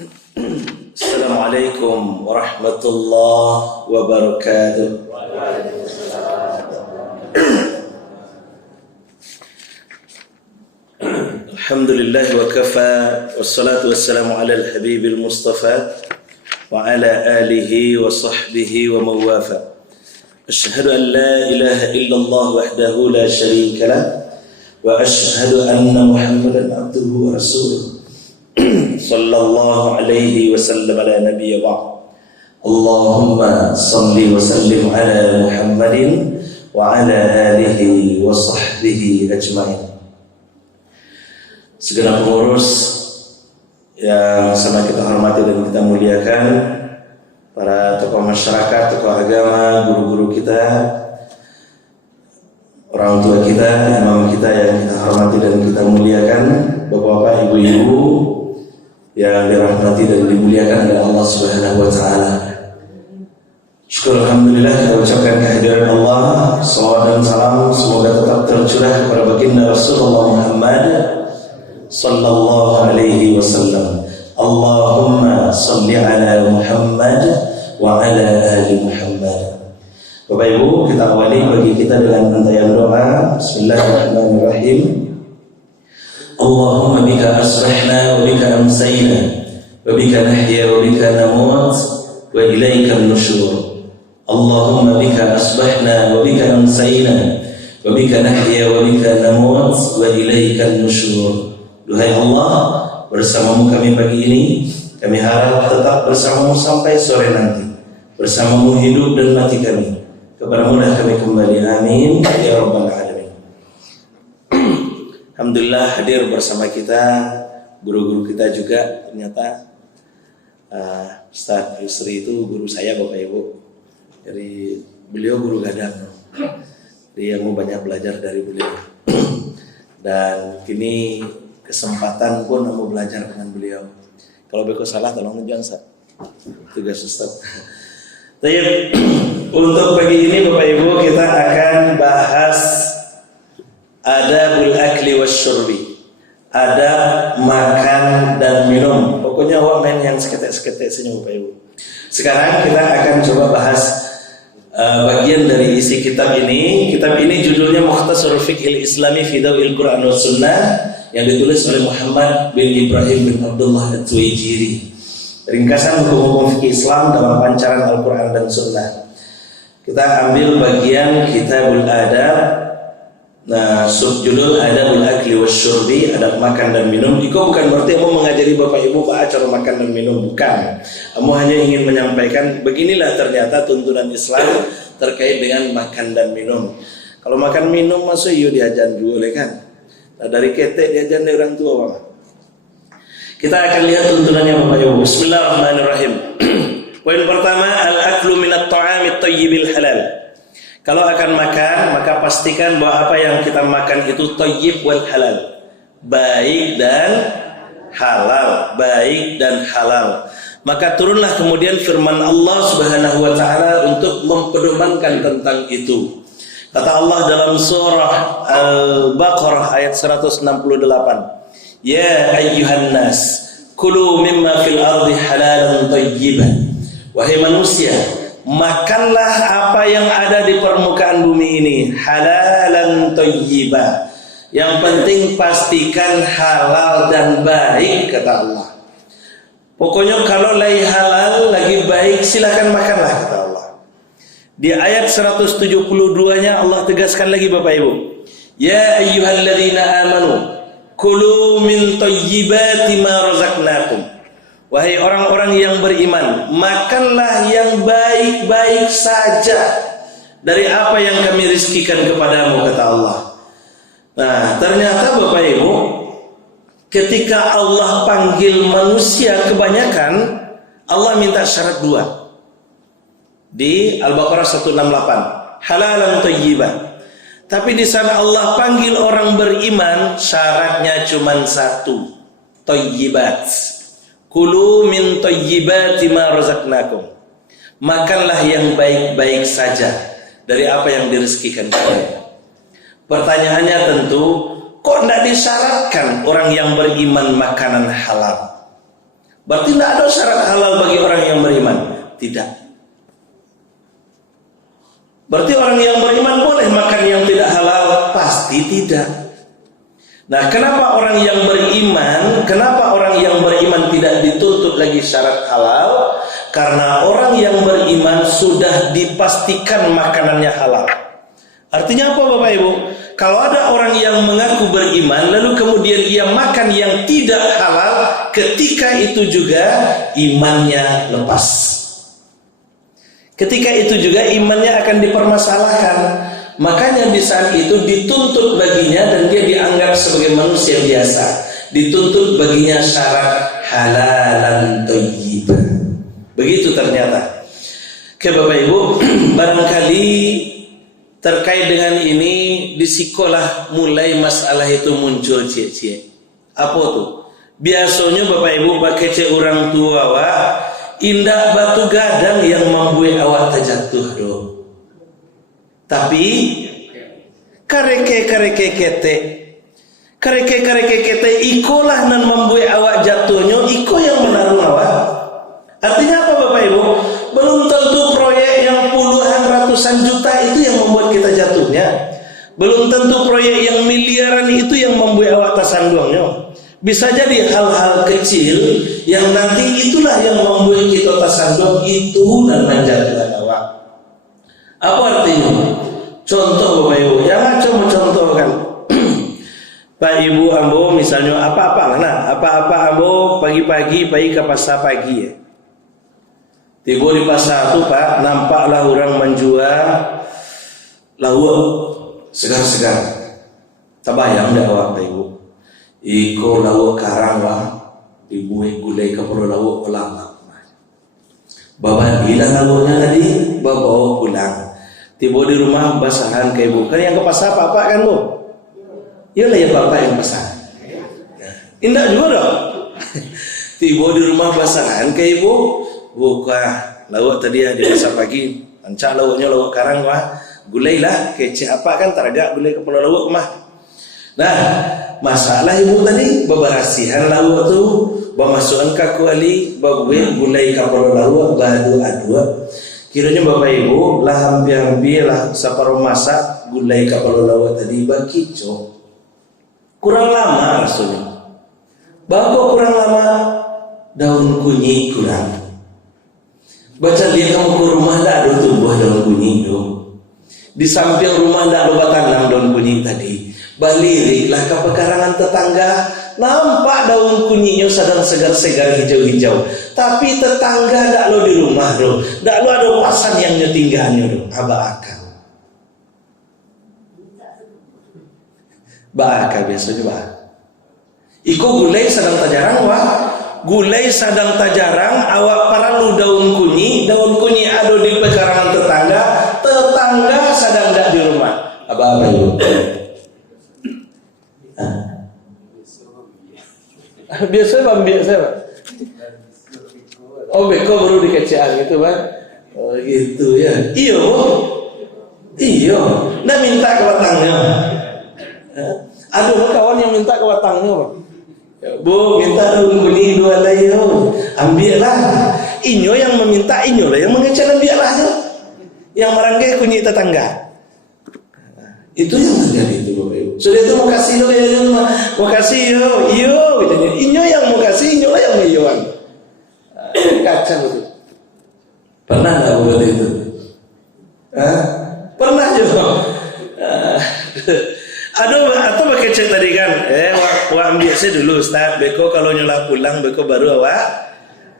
Assalamualaikum warahmatullahi wabarakatuh. Alhamdulillah wa kafa, wassalatu wassalamu ala al-habibil mustafa wa ala alihi wa sahbihi wa mawafa. Ashhadu an la ilaha illallah wahdahu la sharika lah wa ashhadu anna Muhammadan abduhu wa rasuluh. Sallallahu alaihi wasallam ala nabiyyi ba'd. Allahumma salli wa sallim ala Muhammadin wa ala alihi wa sahbihi ajma'in. Segenap pengurus yang sama kita hormati dan kita muliakan, para tokoh masyarakat, tokoh agama, guru-guru kita, orang tua kita, imam kita yang kita hormati dan kita muliakan, bapak-bapak, ibu-ibu yang dirahmati dan dimuliakan oleh Allah Subhanahu wa taala. Syukur alhamdulillah kita ucapkan kehadiran Allah, salawat dan salam semoga tetap tercurah kepada baginda Rasulullah Muhammad sallallahu alaihi wasallam. Allahumma salli ala Muhammad wa ala ali Muhammad. Bapak Ibu, kita awali bagi kita dengan antaian doa. Bismillahirrahmanirrahim. Allahumma bika asbahna wa bika amsayna wa bika nahya wa bika namut wa ilaika an-nusyur. Allahumma bika asbahna wa bika amsayna wa bika nahya wa bika namut wa ilaika an-nusyur. Duhai Allah, bersamamu kami pagi ini, kami harap tetap bersamamu sampai sore nanti. Bersamamu hidup dan mati kami. Kepadamu dah kami kembali. Amin ya rabbal alamin. Alhamdulillah hadir bersama kita guru-guru kita juga. Ternyata Ustaz Yusri itu guru saya, Bapak Ibu. Jadi beliau guru gadang. Jadi yang mau banyak belajar dari beliau. Dan kini kesempatan pun mau belajar dengan beliau. Kalau beko salah tolong ngejan tugas Ustaz. Baik, untuk pagi ini Bapak Ibu kita akan bahas adabul akli wasyurbi. Adab makan dan minum. Pokoknya wamen yang seketek-seketek senyum Bapak Ibu. Sekarang kita akan coba bahas bagian dari isi kitab ini. Kitab ini judulnya Mukhtasar Fiqhil Islami fi Dawil Quran was Sunnah, yang ditulis oleh Muhammad bin Ibrahim bin Abdullah At-Tuwaijiri. Ringkasan hukum-hukum fikih Islam dalam pancaran Al-Quran dan Sunnah. Kita ambil bagian Kitabul Adab. Nah, subjudul Adabul Akli Wasyurbi, adab makan dan minum. Itu bukan berarti kamu mengajari Bapak Ibu cara makan dan minum, bukan. Kamu hanya ingin menyampaikan beginilah ternyata tuntunan Islam terkait dengan makan dan minum. Kalau makan minum masuk yuk diajan juga kan. Nah, dari ketek diajan dari orang tua Bang. Kita akan lihat tuntunannya Bapak Ibu. Bismillahirrahmanirrahim. Poin pertama, al-aklu minat ta'amit thayyibil halal. Kalau akan makan, maka pastikan bahwa apa yang kita makan itu thayyib wal halal. Baik dan halal, baik dan halal. Maka turunlah kemudian firman Allah Subhanahu wa taala untuk mempedomankan tentang itu. Kata Allah dalam surah Al-Baqarah ayat 168. Ya ayyuhan nas, kulu mimma fil ardi halalan thayyiban. Wahai manusia, makanlah apa yang ada di permukaan bumi ini, halalan thayyiban. Yang penting pastikan halal dan baik, kata Allah. Pokoknya kalau lagi halal, lagi baik, silakan makanlah, kata Allah. Di ayat 172-nya Allah tegaskan lagi Bapak Ibu. Ya ayyuhalladzina amanu kulu min thayyibati ma razaqnakum. Wahai orang-orang yang beriman, makanlah yang baik-baik saja dari apa yang kami rizkikan kepadamu, kata Allah. Nah, ternyata Bapak Ibu, ketika Allah panggil manusia kebanyakan, Allah minta syarat dua. Di Al-Baqarah 168, halalan thayyiban. Tapi di sana Allah panggil orang beriman, syaratnya cuma satu, thayyibat. Kulu min thayyibati ma razaqnakum. Makanlah yang baik-baik saja dari apa yang direzekikan kalian. Pertanyaannya tentu, kok tidak disyaratkan orang yang beriman makanan halal? Berarti tidak ada syarat halal bagi orang yang beriman? Tidak. Berarti orang yang beriman boleh makan yang tidak halal? Pasti tidak. Nah, kenapa orang yang beriman tidak dituntut lagi syarat halal? Karena orang yang beriman sudah dipastikan makanannya halal. Artinya apa Bapak Ibu? Kalau ada orang yang mengaku beriman lalu kemudian ia makan yang tidak halal, ketika itu juga imannya lepas. Ketika itu juga imannya akan dipermasalahkan. Makanya di saat itu dituntut baginya, dan dia dianggap sebagai manusia biasa, dituntut baginya syarat halalan thayyiban. Begitu ternyata. Oke Bapak Ibu, barangkali terkait dengan ini di sekolah mulai masalah itu muncul cie-cie. Apa tuh? Biasanya Bapak Ibu pakai cek orang tua indah batu gadang yang membuat awak terjatuh do. Tapi kareke kete ikolah nan membuat awak jatuhnya, iko yang menaruh awak. Artinya apa Bapak Ibu? Belum tentu proyek yang puluhan ratusan juta itu yang membuat kita jatuhnya. Belum tentu proyek yang miliaran itu yang membuat awak tersandungnya. Bisa jadi hal-hal kecil yang nanti itulah yang membuat kita tersandung itu dan menjatuhkan awak. Apa artinya? Contoh Bapak Ibu, jangan cuma contohkan. Pak Ibu ambo misalnya apa-apa ambo pagi-pagi pergi ke pasar pagi ya. Tiba di pasar tu Pak, nampaklah orang menjual lauk segar-segar. Terbayang dah awak Pak Ibu. Iko lauk karang dibuat gulai kepala lauk pelama. Bawa bilang lauknya tadi, bawa pulang. Tiba di rumah basahan ke Ibu. Kan yang ke pasar Bapak kan Bu? Iyalah ya Bapak yang pasar. Indah juga dong. Tiba di rumah basahan ke Ibu. Buka lauk tadi di pasar pagi, ancak lauknya lauk karang gulai lah, kece apa kan teraga gulai kepala lauk mah. Nah, masalah Ibu tadi beberasihan lauk tu, bermasukkan ke kuali, babuin gulai kepala lauk, badu adua. Kiranya Bapak Ibu lah hampir lah separuh masak gulai kepala lauk tadi bakico. Kurang lama rasanya. Bako kurang lama, daun kunyit kurang. Baca dia kamu ke rumah tak ada tumbuh daun kunyit dong. Di samping rumah tak ada batanam daun kunyit tadi. Baliriklah ke pekarangan tetangga, nampak daun kunyitnya sedang segar-segar hijau-hijau. Tapi tetangga tak lo di rumah do, tak lo ada wasan yang nyetinggalnya do. Abah akal biasa juga. Iko gulai sedang tajarang gulai sadang tajarang awak paralu daun kunyi ada di pekarangan tetangga sadang dak di rumah. Apa itu? Biasa saya. Oh beko baru dikecean gitu Bang. Oh gitu ya. Iyo. Nak minta ke batangnya. Aduh kawan yang minta ke batangnya Bang. Bu, minta daun kunyit 2 lay. Ambillah. Inyo yang meminta, inyo lah yang mengecek, ambillah. Yang merangkai kunyit tetangga. Itu yang terjadi itu Bapak Ibu. Sudah itu mau kasih lo ya, mau kasih yo, katanya. Inyo yang mau kasih, inyo lah yang meyoan. Kacang itu. Pernah enggak buat itu? Pernah juga. Atau pakai cek tadi kan, ambil saya dulu Ustaz, beko kalau nyolah pulang beko baru awak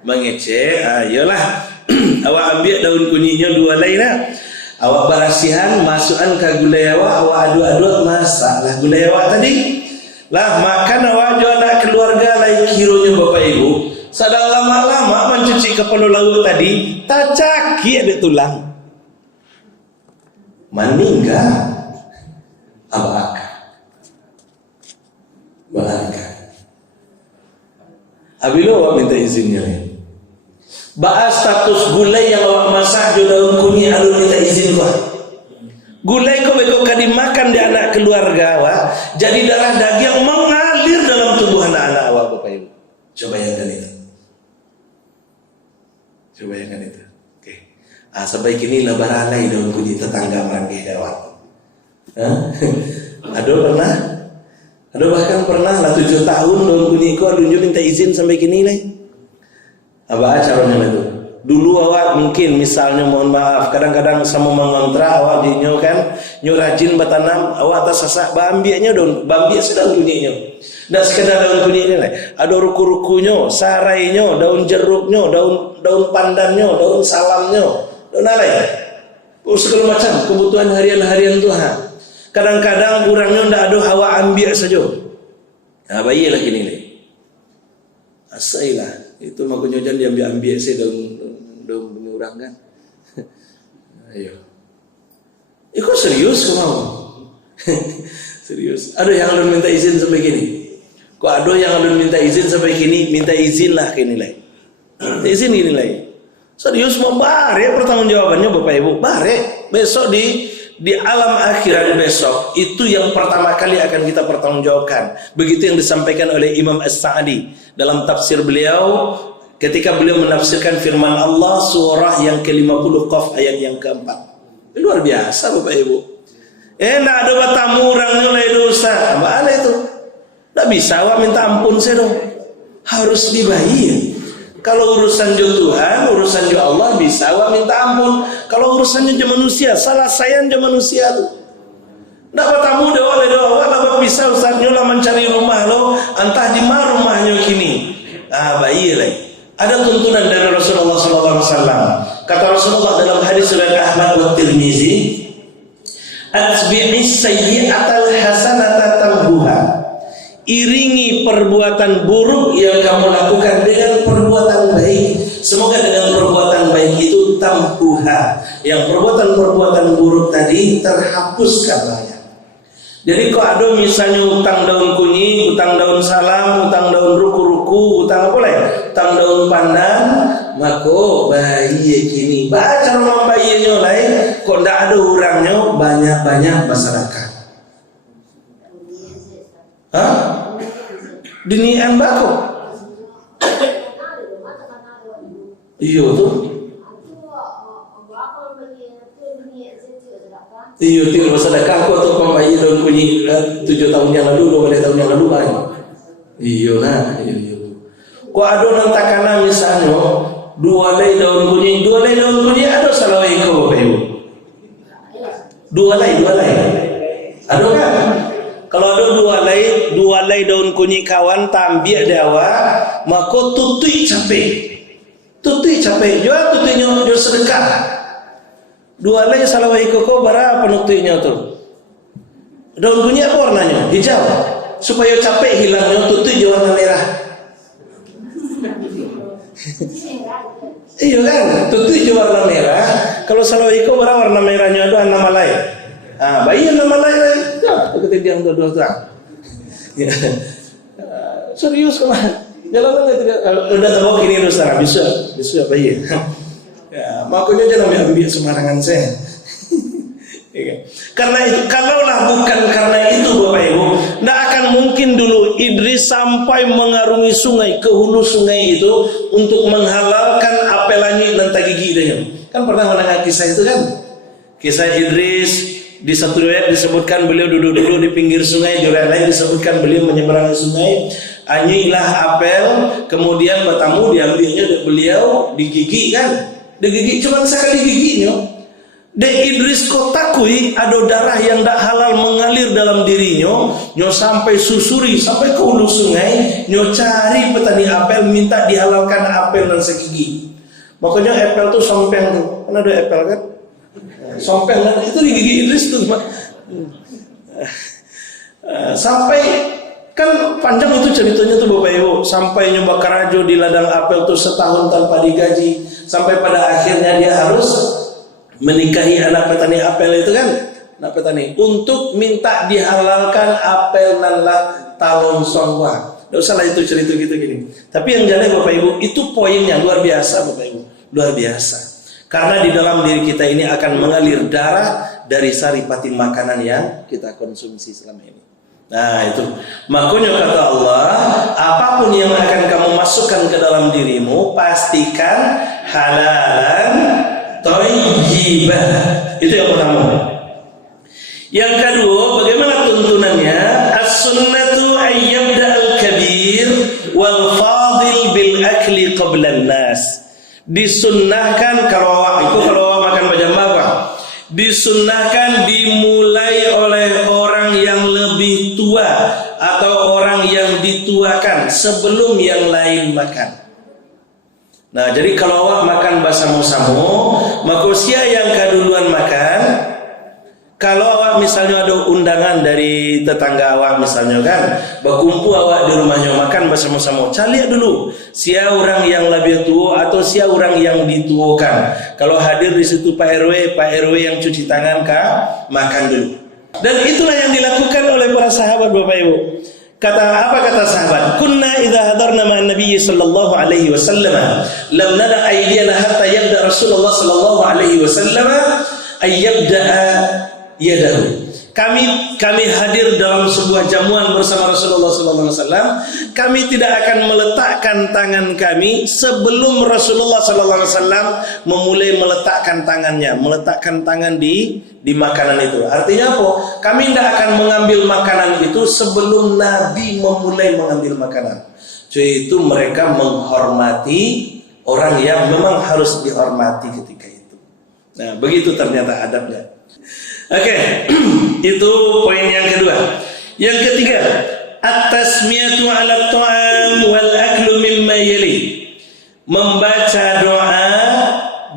mengecek, ayolah awak ambil daun kunyitnya 2 lay lah, awak berasihan masukkan ke gulai awak aduk-aduk masaklah gulai awak tadi lah, makan awak jual anak keluarga lain kironya Bapak Ibu, sedang lama-lama mencuci kepala lauk tadi, tak caki ada tulang, meninggal. Abah Bahkan Abilo awak minta izinnya bahas status gulai yang awak masak jo daun kunyit alun minta izin kau. Gulai kau beko dimakan di anak keluarga jadi darah daging mengalir dalam tubuh anak-anak awak Bapak Ibu. Coba bayangkan itu. Coba bayangkan itu. Oke. Sampai kini lebaranai daun kunyi tetangga merangkai dewat. Ada bahkan pernah lah 7 tahun daun kunyi ko adunju minta izin sampai kini lah. Apa caranya itu? Dulu awak mungkin misalnya mohon maaf kadang-kadang sama mengontra awak dinyo kan nyo rajin bertanam awak atas sasak bambiaknya daun bambiak sedang kunyinya. Dan sekedar daun kunyinya lah. Ada ruku-rukunya, sarainya, daun jeruknya, daun pandannya, daun salamnya, daun alai. Segala macam kebutuhan harian-harian Tuhan. Kadang-kadang orangnya ndak ada hawa ambil saja. Nah, bayilah gini nih. Asailah itu makanya jangan diambil saya daun orang kan. Ayo. Kok serius kau mau? Serius. Ada yang belum minta izin sampai gini. Kok ada yang belum minta izin sampai kini, minta izin lah kini lah. Izin gini lah. Serius mau bare pertanggungjawabannya Bapak Ibu. Bare besok di alam akhirat besok itu yang pertama kali akan kita pertanggungjawabkan. Begitu yang disampaikan oleh Imam As-Sa'di dalam tafsir beliau ketika beliau menafsirkan firman Allah surah yang ke-50 Qaf ayat yang keempat. Luar biasa Bapak Ibu. Enggak ada batamu orangnya lah dosa. Apa itu? Enggak bisa awak minta ampun saya dong. Harus dibayar. Kalau urusan jo Tuhan, urusan jo Allah bisa awak minta ampun. Kalau urusannya jo manusia, salah sayang jo manusia tu. Enggak batamu dewa le dewa lah bisa ustaznya lah mencari rumah lo, entah di mana rumahnya kini. Bayi. Ada tuntunan dari Rasulullah SAW. Kata Rasulullah dalam hadis riwayat Ahmad wa Tirmizi, "Atbi'is sayyi'atal hasanata tamhuha." Iringi perbuatan buruk yang kamu lakukan dengan perbuatan baik. Semoga dengan perbuatan baik itu tamhuha, yang perbuatan-perbuatan buruk tadi terhapuskanlah. Jadi kok ada misalnya utang daun kunyi, utang daun salam, utang daun ruku-ruku, utang apa lah? Utang daun pandan, maka bayi kini baca rumah bayinya lain, kok ndak ada orangnya banyak-banyak masyarakat. Dinian bako. Iya tuh. Iya tiga sedekah aku atau pembayi daun kunyi 7 tahun yang lalu, 2 tahun yang lalu kan. Iya nah, iya. Kok ada nantakana misalnya 2 lei daun kunyi ada salah iko Bapak Ibu. 2 lei. Ada kan? Kalau ada 2 lei daun kunyi kawan tambia dewa, maka tutui capek. Jual tutuinya jual sedekah. 2 lei salawai koko bara penutupnya tu. Daun kunyi apa warnanya? Hijau. Supaya capek hilangnya tutui warna merah. Iya kan? Tutui warna merah. Kalau salawai koko bara warna merahnya ada nama lain. Bayi nama lain. Ya, ketidiang tu. Serius kawan. Jalan udah tahu kini dosa bisa bayi. Ya, makanya jangan ambil sembarangan saya. Karena itu, kalaulah bukan karena itu Bapak Ibu, tidak akan mungkin dulu Idris sampai mengarungi sungai, ke hulu sungai itu untuk menghalalkan apelanyi dan tagigi dia. Kan pernah mendengar kisah itu kan? Kisah Idris di satu riwayat disebutkan beliau duduk-duduk di pinggir sungai, di riwayat lain disebutkan beliau menyeberangi sungai. Anyilah apel, kemudian bertamu diambilnya beliau digigit kan? Digigit cuma sekali giginya. Dan Idris kotakui ada darah yang tak halal mengalir dalam dirinya. Nyo sampai susuri sampai ke hulu sungai. Nyo cari petani apel minta dihalalkan apel dan segigi. Makanya apel tuh sompeng tuh. Kan ada apel kan? Sompeng kan? Itu digigit Idris tuh. Sampai kan panjang itu ceritanya tuh Bapak Ibu. Sampai nyoba karajo di ladang apel tuh setahun tanpa digaji. Sampai pada akhirnya dia harus menikahi anak petani apel itu kan, anak petani, untuk minta dihalalkan apel nanlah talon songwa. Tidak usah lah itu cerita gitu gini. Tapi yang jelas Bapak Ibu, itu poinnya luar biasa Bapak Ibu, luar biasa. Karena di dalam diri kita ini akan mengalir darah dari sari patin makanan yang kita konsumsi selama ini. Nah itu. Makanya kata Allah, apapun yang akan kamu masukkan ke dalam dirimu, pastikan halalan thayyibah. Itu yang pertama. Yang kedua, bagaimana tuntunannya? As-sunnatu ayyabda al-kabir wal fadil bil akli qabla an-nas. Disunnahkan kalau makan bajamba apa? Disunnahkan dimulai oleh orang yang lebih tua atau orang yang dituakan sebelum yang lain makan. Nah, jadi kalau awak makan bersama-sama, maka usia yang keduluan makan. Kalau awak misalnya ada undangan dari tetangga awak misalnya kan, berkumpul awak di rumahnya makan bersama-sama, cari dulu sia orang yang lebih tua atau sia orang yang dituakan. Kalau hadir di situ Pak RW yang cuci tangan makan dulu. Dan itulah yang dilakukan oleh para sahabat Bapak Ibu. Apa kata sahabat? Kunna idza hadarna ma'an Nabi sallallahu alaihi wasallam lam nada aydiyana hatta yabda Rasulullah sallallahu alaihi wasallam ayyabda'a yadahu. Kami hadir dalam sebuah jamuan bersama Rasulullah sallallahu alaihi wasallam. Kami tidak akan meletakkan tangan kami sebelum Rasulullah sallallahu alaihi wasallam memulai meletakkan tangannya, meletakkan tangan di makanan itu. Artinya apa? Kami tidak akan mengambil makanan itu sebelum Nabi memulai mengambil makanan. Jadi itu mereka menghormati orang yang memang harus dihormati ketika itu. Nah, begitu ternyata adabnya. Oke, itu poin yang kedua. Yang ketiga, at-tasmiyatu 'ala at-ta'am wal aklu mimma yali. Membaca doa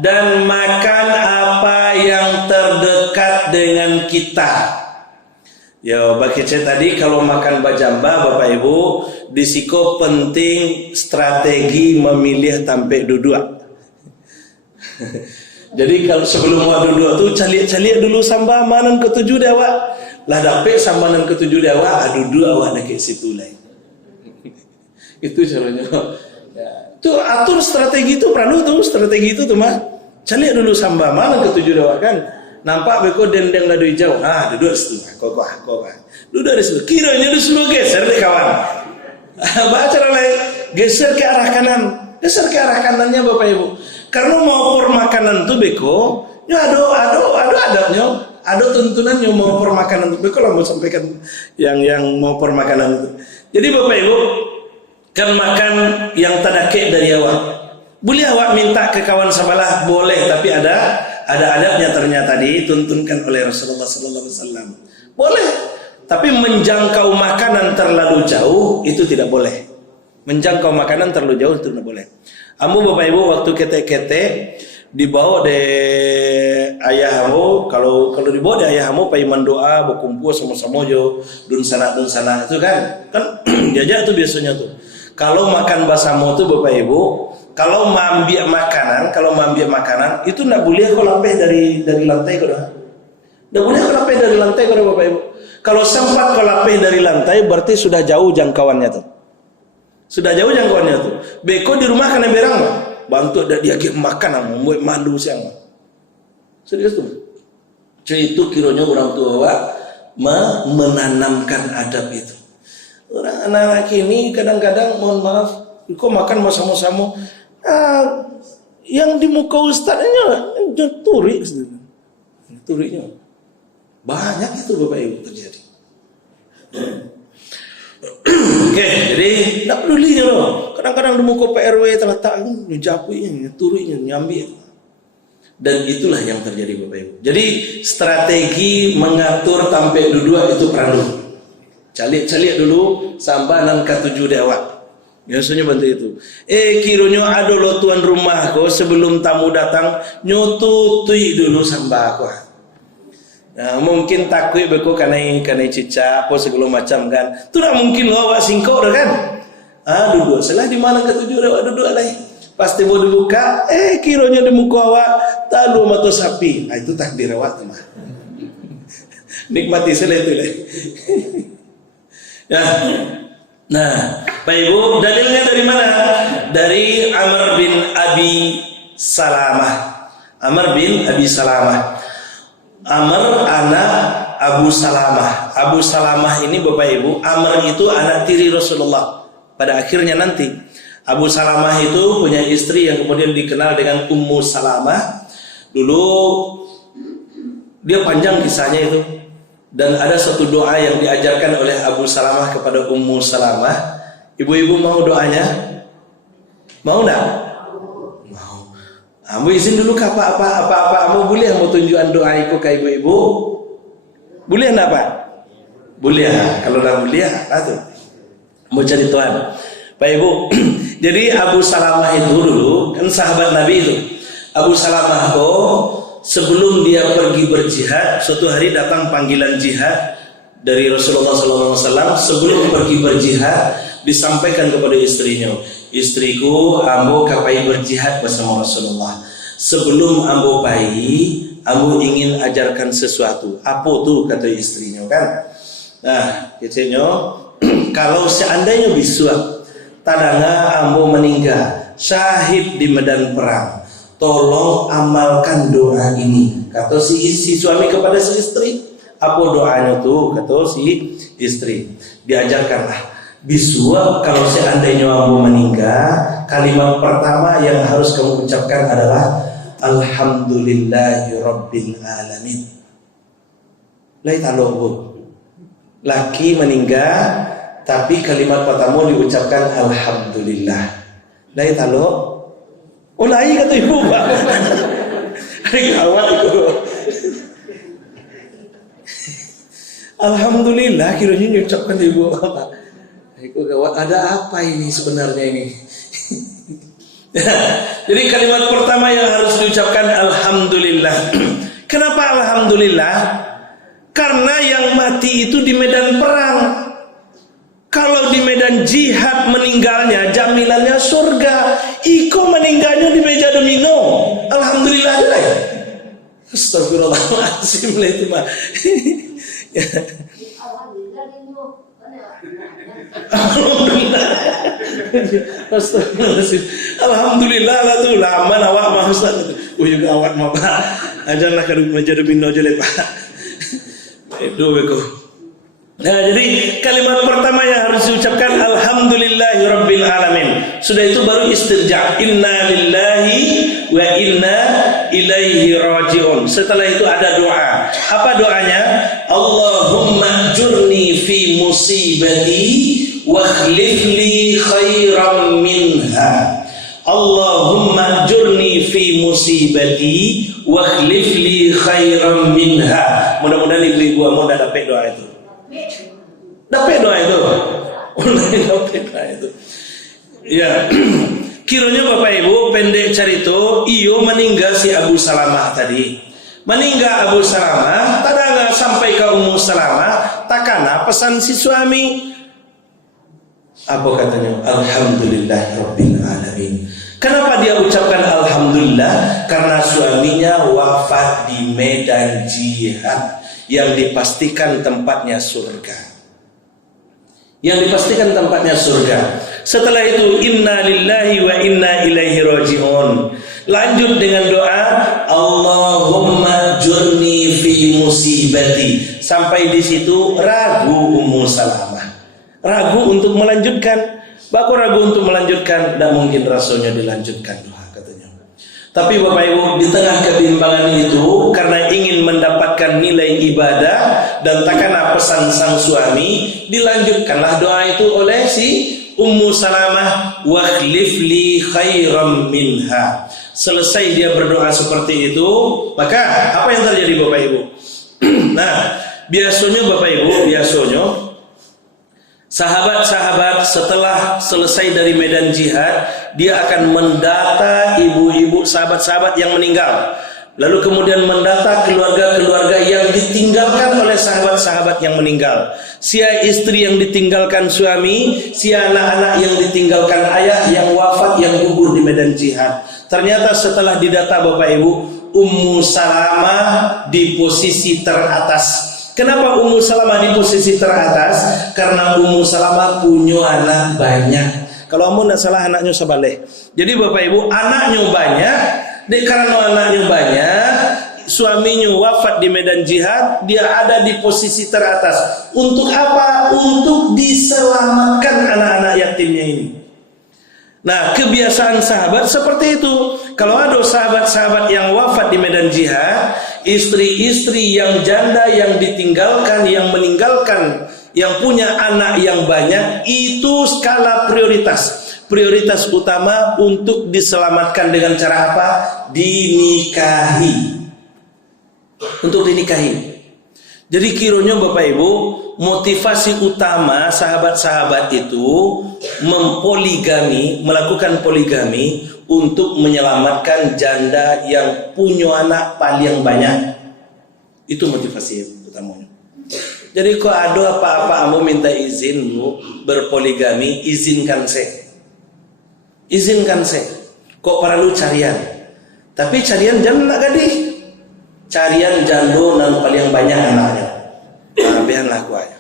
dan makan apa yang terdekat dengan kita. Ya, bagi saya tadi kalau makan bajamba Bapak Ibu, disiko penting strategi memilih tempat duduk. Jadi kalau sebelum mau duduk tu caliak dulu sambal manan ketujuh dia awak. Lah dapet sambanan ketujuh dia awak, duduk awak dekat situ lain. Itu caranya. Ya. Tu atur strategi tu perlu tu strategi itu tu mah. Caliak dulu sambal manan ketujuh dia awak kan. Nampak beko dendeng ladu hijau. Duduk situ. Kok. Duduk di situ. Kiranya disuruh geser deh kawan. Baca lain geser ke arah kanan. Geser ke arah kanannya Bapak Ibu. Karena mau makanan tu beko, ada adabnya, ada tuntunannya mau makanan tu beko lah mau sampaikan yang mau makanan itu. Jadi Bapak Ibu kan makan yang tadake dari awak. Boleh awak minta ke kawan sebelah boleh, tapi ada adabnya ternyata dituntunkan oleh Rasulullah sallallahu alaihi wasallam. Boleh, tapi menjangkau makanan terlalu jauh itu tidak boleh. Menjangkau makanan terlalu jauh itu tidak boleh. Amu Bapak Ibu waktu kete-kete dibawa de ayahamu, kalau dibawa de ayahamu pai mendoa berkumpul sama-sama jo dun sana itu kan jajak tuh biasanya tuh. Kalau makan basamo tuh Bapak Ibu, kalau mambiak makanan itu ndak boleh kau lapeh dari lantai kau dah. Ndak boleh kau lapeh dari lantai kau dah Bapak Ibu. Kalau sempat kau lapeh dari lantai berarti sudah jauh jangkauannya tuh. Sudah jauh jangkauannya tuh. Beko di rumah kena berang mah. Bantu dia makan membuat malu siang. Serius tuh. Jadi itu kiranya orang tua menanamkan adab itu. Orang anak-anak ini kadang-kadang mohon maaf, kok makan sama-sama. Yang di muka ustadznya turinya. Banyak itu Bapak Ibu terjadi. Oke, jadi tak peduli loh. Kadang-kadang di muka Pak RW terletak nyapuinya, turinya, nyambi. Dan itulah yang terjadi Bapak Ibu. Jadi strategi mengatur tampil duduk itu perlu. Calik dulu sambanan ketujuh dewa. Biasanya bantu itu. Kiranya ada lo tuan rumah kau sebelum tamu datang nyututui dulu sambal kau. Nah, mungkin takut beko kanai cica apa segala macam kan. Tu tak mungkin lo awak singkok dah kan. Duduk salah di mana ketujuh awak duduk lagi. Pasti mau dibuka, kiranya di muka awak talu mata sapi. Itu takdir awak tu mah. Nikmati salah itu lah. Nah, Pak Ibu, dalilnya dari mana? Dari Amr bin Abi Salamah. Amr anak Abu Salamah. Abu Salamah ini Bapak Ibu, Amr itu anak tiri Rasulullah. Pada akhirnya nanti Abu Salamah itu punya istri yang kemudian dikenal dengan Ummu Salamah. Dulu dia panjang kisahnya itu. Dan ada satu doa yang diajarkan oleh Abu Salamah kepada Ummu Salamah. Ibu-ibu mau doanya? Mau enggak? Mau. Ambo izin dulu ke apa Ambo boleh mau tunjukan doa itu ke ibu-ibu? Boleh enggak Pak? Boleh. Kalau dah boleh, tuh. Mau cari Tuhan. Pak Ibu, jadi Abu Salamah itu dulu kan sahabat Nabi itu. Abu Salamah itu sebelum dia pergi berjihad, suatu hari datang panggilan jihad dari Rasulullah SAW. Sebelum pergi berjihad, disampaikan kepada istrinya, istriku, ambo kapai berjihad bersama Rasulullah. Sebelum ambo pai, ambo ingin ajarkan sesuatu. Apa tuh kata istrinya kan? Nah, istrinya, kalau seandainya bisa, tadanga ambo meninggal syahid di medan perang, tolong amalkan doa ini. Kata si suami kepada si istri. Apa doanya tuh? Kata si istri. Diajarkanlah. Biswa, kalau seandainya ambo meninggal, kalimat pertama yang harus kamu ucapkan adalah Alhamdulillahi Rabbil Alamin. Laki meninggal, tapi kalimat pertama diucapkan Alhamdulillah. Lai talo, ulai kata ibu Pak. Gawat itu. Alhamdulillah kiranya diucapkan ibu Pak. Iku gawat. Ada apa ini sebenarnya ini? Jadi kalimat pertama yang harus diucapkan Alhamdulillah. Kenapa Alhamdulillah? Karena yang mati itu di medan perang. Kalau di medan jihad meninggalnya, jaminannya surga. Iko meninggalnya di meja domino. Alhamdulillah aja lah. Astagfirullahaladzim lah itu mah. Alhamdulillah. Astagfirullahaladzim. Alhamdulillah lah tuh lama awak mah Ustaz. Juga awak mah Pak. Ajarlah ke meja domino aja lah Pak. Itu beko. Nah, jadi kalimat pertama yang harus diucapkan Alhamdulillahi Rabbil Alamin. Sudah itu baru istirja. Inna lillahi wa inna ilaihi raji'un. Setelah itu ada doa. Apa doanya? Allahumma ajurni fi musibati wa khlif li khairan minha. Allahumma ajurni fi musibati wa khlif li khairan minha. Mudah-mudahan ibu-ibu mau dapat doa itu. Dapat doa itu. Dapat doa itu. Ya. Kiranya Bapak Ibu pendek cerita, iyo meninggal si Abu Salamah tadi. Meninggal Abu Salamah, tadanga sampai ke Ummu Salamah, takana pesan si suami. Apa katanya? Alhamdulillahirabbil alamin. Kenapa dia ucapkan alhamdulillah? Karena suaminya wafat di medan jihad yang dipastikan tempatnya surga. Yang dipastikan tempatnya surga. Setelah itu inna lillahi wa inna ilaihi raji'un. Lanjut dengan doa Allahumma jurni fi musibati. Sampai di situ ragu Ummu Salamah. Ragu untuk melanjutkan. Baku ragu untuk melanjutkan, tidak mungkin rasanya dilanjutkan doa katanya. Tapi Bapak Ibu, di tengah kebimbangan itu, karena ingin mendapatkan nilai ibadah dan takana pesan sang suami, dilanjutkanlah doa itu oleh si Ummu Salamah, wa khlif li khairam minha. Selesai dia berdoa seperti itu, maka apa yang terjadi Bapak Ibu? Nah, biasanya Bapak Ibu, sahabat-sahabat setelah selesai dari medan jihad, dia akan mendata ibu-ibu sahabat-sahabat yang meninggal. Lalu kemudian mendata keluarga-keluarga yang ditinggalkan oleh sahabat-sahabat yang meninggal. Sia istri yang ditinggalkan suami, sia anak-anak yang ditinggalkan ayah yang wafat, yang gugur di medan jihad. Ternyata setelah didata Bapak Ibu, Ummu Salamah di posisi teratas. Kenapa Ummu Salamah di posisi teratas? Karena Ummu Salamah punya anak banyak. Kalau kamu tidak salah anaknya sebaleh. Jadi Bapak Ibu, anaknya banyak. Karena anaknya banyak, suaminya wafat di medan jihad, dia ada di posisi teratas. Untuk apa? Untuk diselamatkan anak-anak yatimnya ini. Nah, kebiasaan sahabat seperti itu. Kalau ada sahabat-sahabat yang wafat di medan jihad, istri-istri yang janda yang ditinggalkan, yang meninggalkan, yang punya anak yang banyak, itu skala prioritas. Prioritas utama untuk diselamatkan dengan cara apa? Dinikahi. Untuk dinikahi. Jadi kiranya Bapak Ibu, motivasi utama sahabat-sahabat itu melakukan poligami untuk menyelamatkan janda yang punya anak paling banyak. Itu motivasi utamanya. Jadi kalau ada apa-apa kamu minta izin berpoligami, izinkan saya. Izinkan saya. Kok perlu carian? Tapi carian jangan nak gadis. Carian jando dan paling banyak anaknya. Nah, biarlah aku aja.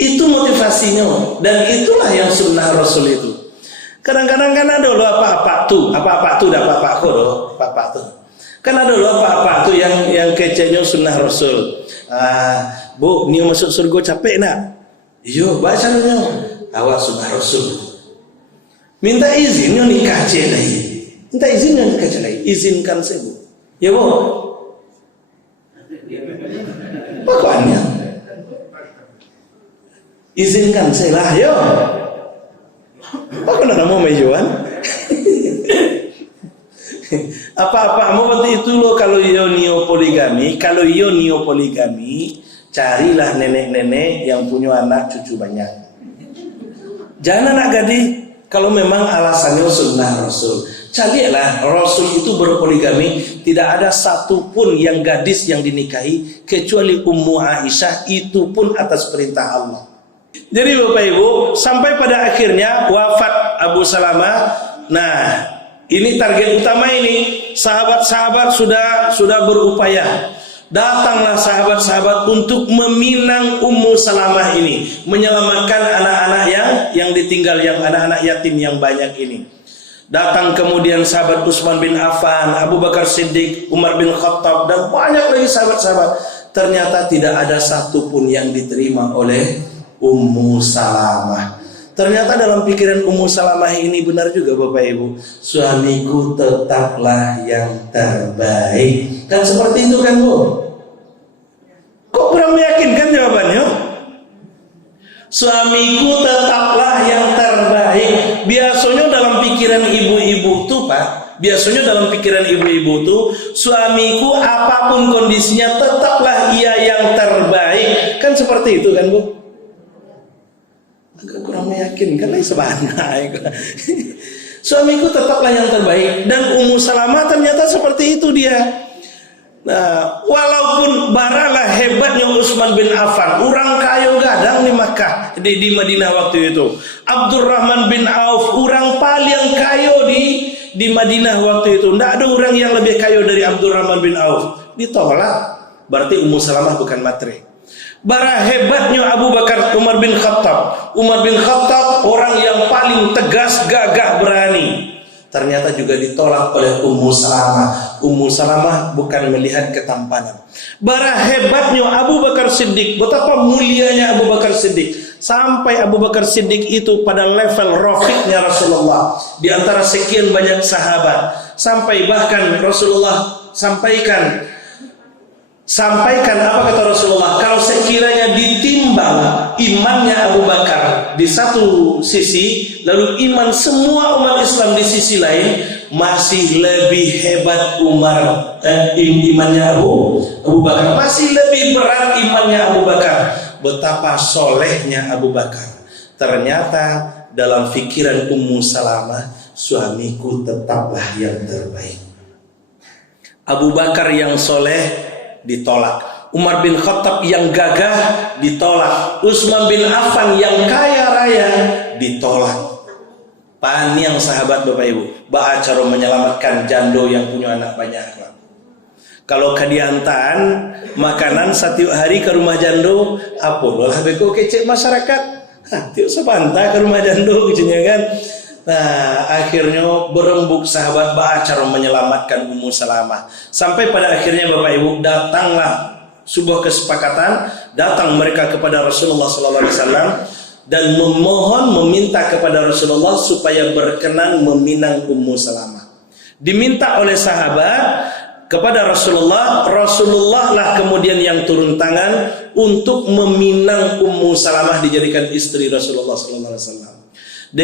Itu motivasinya, dan itulah yang sunnah Rasul itu. Kadang-kadang kan ada loh apa-apa tuh dah apa-apa tuh. Kan ada loh apa-apa tuh yang kecenya sunnah Rasul. Bu, ni masuk surga capek nak? Iyo, baca nyo. Awak sunnah Rasul. Minta izinnya nikah lagi. Minta izinnya nikah lagi. Izinkan saya, Bu. Ya, Bu. Pokoknya izinkan saya lah, yo. Apa nak mau majuan? Apa-apa mau berarti itu loh. Kalau iyo nio poligami, carilah nenek-nenek yang punya anak cucu banyak. Jangan anak gadis. Kalau memang alasannya sunnah Rasul, carilah. Rasul itu berpoligami, tidak ada satupun yang gadis yang dinikahi kecuali Ummu Aisyah, itu pun atas perintah Allah. Jadi Bapak Ibu, sampai pada akhirnya wafat Abu Salamah. Nah, ini target utama ini. Sahabat-sahabat sudah berupaya. Datanglah sahabat-sahabat untuk meminang Ummu Salamah ini, menyelamatkan anak-anak yang ditinggal, yang anak-anak yatim yang banyak ini. Datang kemudian sahabat Utsman bin Affan, Abu Bakar Siddiq, Umar bin Khattab, dan banyak lagi sahabat-sahabat. Ternyata tidak ada satupun yang diterima oleh Ummu Salamah. Ternyata dalam pikiran Ummu Salamah ini benar juga Bapak Ibu. Suamiku tetaplah yang terbaik. Kan seperti itu kan Bu? Kok kurang meyakinkan jawabannya? Suamiku tetaplah yang terbaik. Biasanya dalam pikiran ibu-ibu tuh Pak, biasanya dalam pikiran ibu-ibu tuh, suamiku apapun kondisinya tetaplah ia yang terbaik. Kan seperti itu kan Bu? Agak kurang meyakinkan lah sebenarnya. Suamiku tetaplah yang terbaik. Dan Ummu Salamah ternyata seperti itu dia. Nah, walaupun baralah hebatnya Utsman bin Affan, orang kaya gadang di Makkah, di Madinah waktu itu. Abdurrahman bin Auf, orang paling kaya di Madinah waktu itu. Tidak ada orang yang lebih kaya dari Abdurrahman bin Auf. Ditolak. Berarti Ummu Salamah bukan matre. Bara hebatnya Abu Bakar Umar bin Khattab. Umar bin Khattab orang yang paling tegas, gagah, berani. Ternyata juga ditolak oleh Ummu Salamah. Ummu Salamah bukan melihat ketampanan. Bara hebatnya Abu Bakar Siddiq. Betapa mulianya Abu Bakar Siddiq. Sampai Abu Bakar Siddiq itu pada level rafiqnya Rasulullah. Di antara sekian banyak sahabat. Sampai bahkan Rasulullah sampaikan apa kata Rasulullah, kalau sekiranya ditimbang imannya Abu Bakar di satu sisi, lalu iman semua umat Islam di sisi lain, masih lebih hebat imannya Abu Bakar, masih lebih berat imannya Abu Bakar. Betapa solehnya Abu Bakar. Ternyata dalam fikiran Ummu Salamah, suamiku tetaplah yang terbaik. Abu Bakar yang soleh ditolak. Umar bin Khattab yang gagah ditolak. Utsman bin Affan yang kaya raya ditolak. Panjang sahabat Bapak Ibu, cara menyelamatkan jando yang punya anak banyak. Kalau kadiantan makanan setiap hari ke rumah jando, apa lah beko kecek masyarakat. Tiap sepantai ke rumah jando gitu kan. Nah, akhirnya berembuk sahabat cara menyelamatkan Ummu Salamah. Sampai pada akhirnya Bapak Ibu, datanglah sebuah kesepakatan, datang mereka kepada Rasulullah SAW dan meminta kepada Rasulullah supaya berkenan meminang Ummu Salamah. Diminta oleh sahabat kepada Rasulullah, Rasulullah lah kemudian yang turun tangan untuk meminang Ummu Salamah dijadikan istri Rasulullah SAW.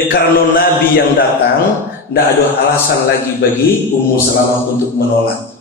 Karena Nabi yang datang, tidak ada alasan lagi bagi Ummu Salamah untuk menolak.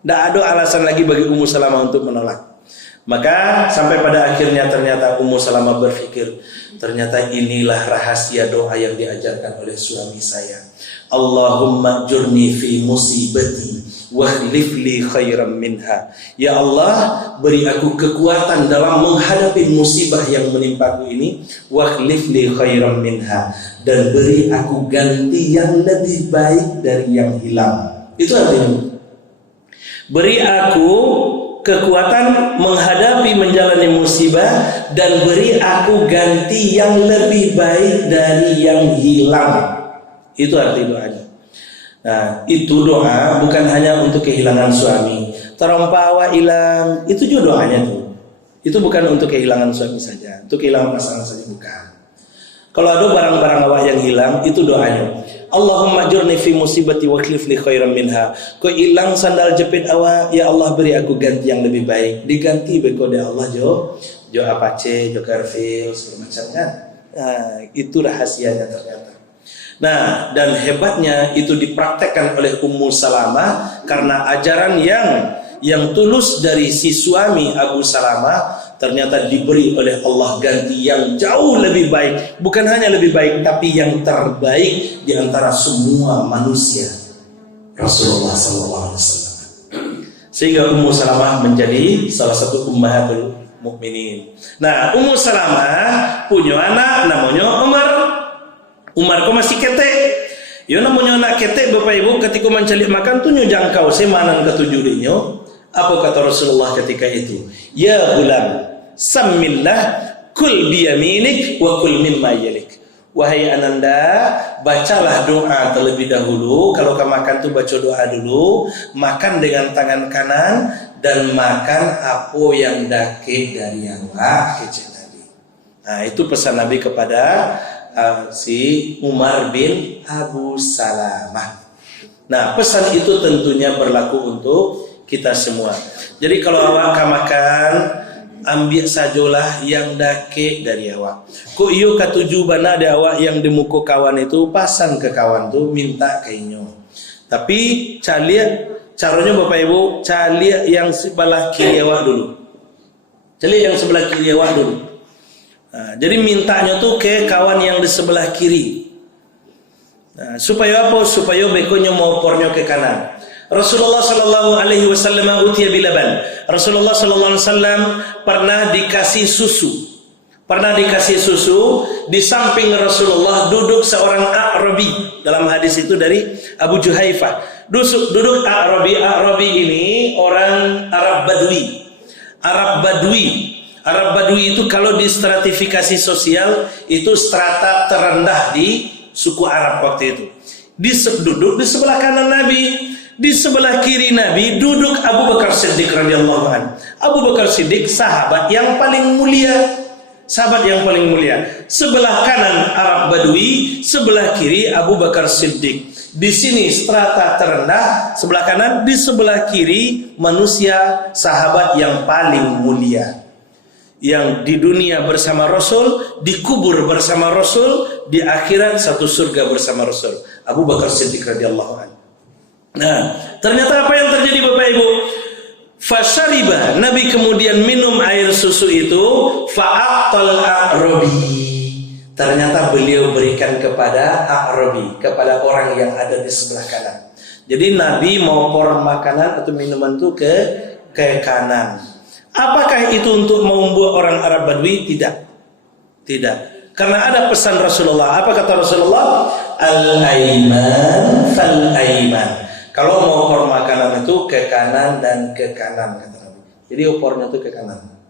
Tidak ada alasan lagi bagi Ummu Salamah untuk menolak. Maka sampai pada akhirnya ternyata Ummu Salamah berpikir, ternyata inilah rahasia doa yang diajarkan oleh suami saya. Allahumma jurni fi musibati wakhlif li khairan minha. Ya Allah, beri aku kekuatan dalam menghadapi musibah yang menimpaku ini. Wakhlif li khairan minha, dan beri aku ganti yang lebih baik dari yang hilang. Itu artinya, beri aku kekuatan menghadapi menjalani musibah dan beri aku ganti yang lebih baik dari yang hilang. Itu arti doanya. Nah, itu doa bukan hanya untuk kehilangan suami. Terompawa hilang, itu juga doanya tuh. Itu bukan untuk kehilangan suami saja, untuk kehilangan pasangan saja bukan. Kalau ada barang-barang awak yang hilang, itu doanya. Allahumma jurni fi musibati wa khlif li khairan minha. Ko hilang sandal jepit awak, ya Allah beri aku ganti yang lebih baik. Diganti beko de Allah jo Apache, jo Carville, segala macam kan. Nah, itu rahasianya ternyata. Nah, dan hebatnya itu dipraktekkan oleh Ummu Salamah karena ajaran yang tulus dari si suami Abu Salamah ternyata diberi oleh Allah ganti yang jauh lebih baik. Bukan hanya lebih baik, tapi yang terbaik di antara semua manusia, Rasulullah SAW. Sehingga Ummu Salamah menjadi salah satu ummahatul mukminin. Nah, Ummu Salamah punya anak namanya Umar. Umar kok masih ketek. Ya namanya anak ketek Bapak Ibu, ketika mencari makan tuh jangkau semanan ketujuh dinyo. Apa kata Rasulullah ketika itu? Ya gulam, sammillah, kul biyaminik wa kul mimma yalik. Wahai ananda, bacalah doa terlebih dahulu. Kalau kamu makan tuh baca doa dulu. Makan dengan tangan kanan dan makan apa yang dake dari yang kecil tadi. Nah, itu pesan Nabi kepada si Umar bin Abu Salamah. Nah, pesan itu tentunya berlaku untuk kita semua. Jadi kalau awak makan, ambil sajalah yang dake dari awak. Ku iyo katuju bana de awak yang di muka kawan itu pasang ke kawan tu minta kainyo. Tapi caranya Bapak Ibu, cari yang sebelah kiri awak dulu. Cari yang sebelah kiri awak dulu. Nah, jadi mintanya tuh ke kawan yang di sebelah kiri. Nah, supaya apa? Supaya bekonya mau pornya ke kanan. Rasulullah sallallahu alaihi wasallam utiya bilaban. Rasulullah sallallahu alaihi wasallam pernah dikasih susu. Di samping Rasulullah duduk seorang A'rabi. Dalam hadis itu dari Abu Juhaifah. Duduk A'rabi. A'rabi ini orang Arab Badui itu kalau di stratifikasi sosial itu strata terendah di suku Arab waktu itu. Duduk di sebelah kanan Nabi, di sebelah kiri Nabi duduk Abu Bakar Siddiq radhiyallahu anhu. Abu Bakar Siddiq sahabat yang paling mulia. Sebelah kanan Arab Badui, sebelah kiri Abu Bakar Siddiq. Di sini strata terendah sebelah kanan, di sebelah kiri manusia sahabat yang paling mulia. Yang di dunia bersama Rasul, dikubur bersama Rasul, di akhirat satu surga bersama Rasul. Abu Bakar Siddiq radhiyallahu anhu. Nah, ternyata apa yang terjadi Bapak Ibu? Fasyariba, Nabi kemudian minum air susu itu, fa'aqtal A'rabi. Ternyata beliau berikan kepada A'rabi, kepada orang yang ada di sebelah kanan. Jadi Nabi mau pour makanan atau minuman itu ke kanan. Apakah itu untuk membuat orang Arab Badui? Tidak. Karena ada pesan Rasulullah. Apa kata Rasulullah? Al-aiman fal-aiman. Kalau mau opor makanan itu ke kanan dan ke kanan kata Nabi. Jadi opornya itu ke kanan.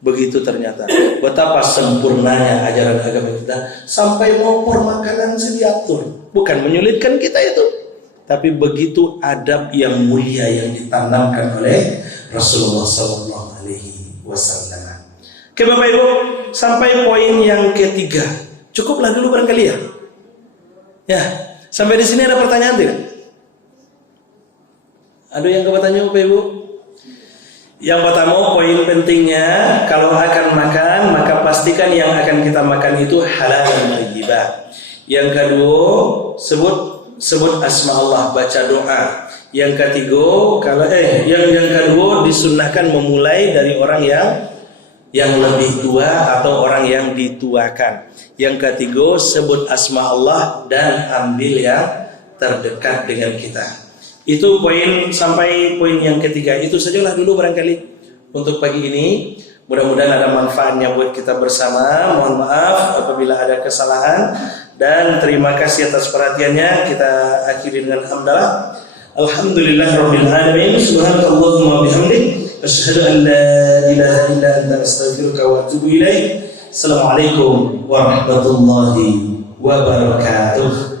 Begitu ternyata betapa sempurnanya ajaran agama kita, sampai mau makanan diatur. Bukan menyulitkan kita itu, tapi begitu adab yang mulia yang ditanamkan oleh Rasulullah SAW. Oke Bapak Ibu, sampai poin yang ketiga. Cukuplah dulu barangkali ya. Ya, sampai di sini ada pertanyaan tidak? Ada yang bertanya Bapak Ibu? Yang pertama, poin pentingnya kalau akan makan, maka pastikan yang akan kita makan itu halal dan thayyibah. Yang kedua, sebut asma Allah, baca doa. Yang ketiga, yang kedua disunnahkan memulai dari orang yang lebih tua atau orang yang dituakan. Yang ketiga, sebut asma Allah dan ambil yang terdekat dengan kita. Itu poin sampai poin yang ketiga. Itu sajalah dulu barangkali untuk pagi ini. Mudah-mudahan ada manfaatnya buat kita bersama. Mohon maaf apabila ada kesalahan, dan terima kasih atas perhatiannya. Kita akhiri dengan hamdalah. Alhamdulillahirabbil alamin. Subhanakallahumma bihamdik asyhadu an la ilaha illa anta astaghfiruka wa atubu ilaik. Assalamualaikum warahmatullahi wabarakatuh.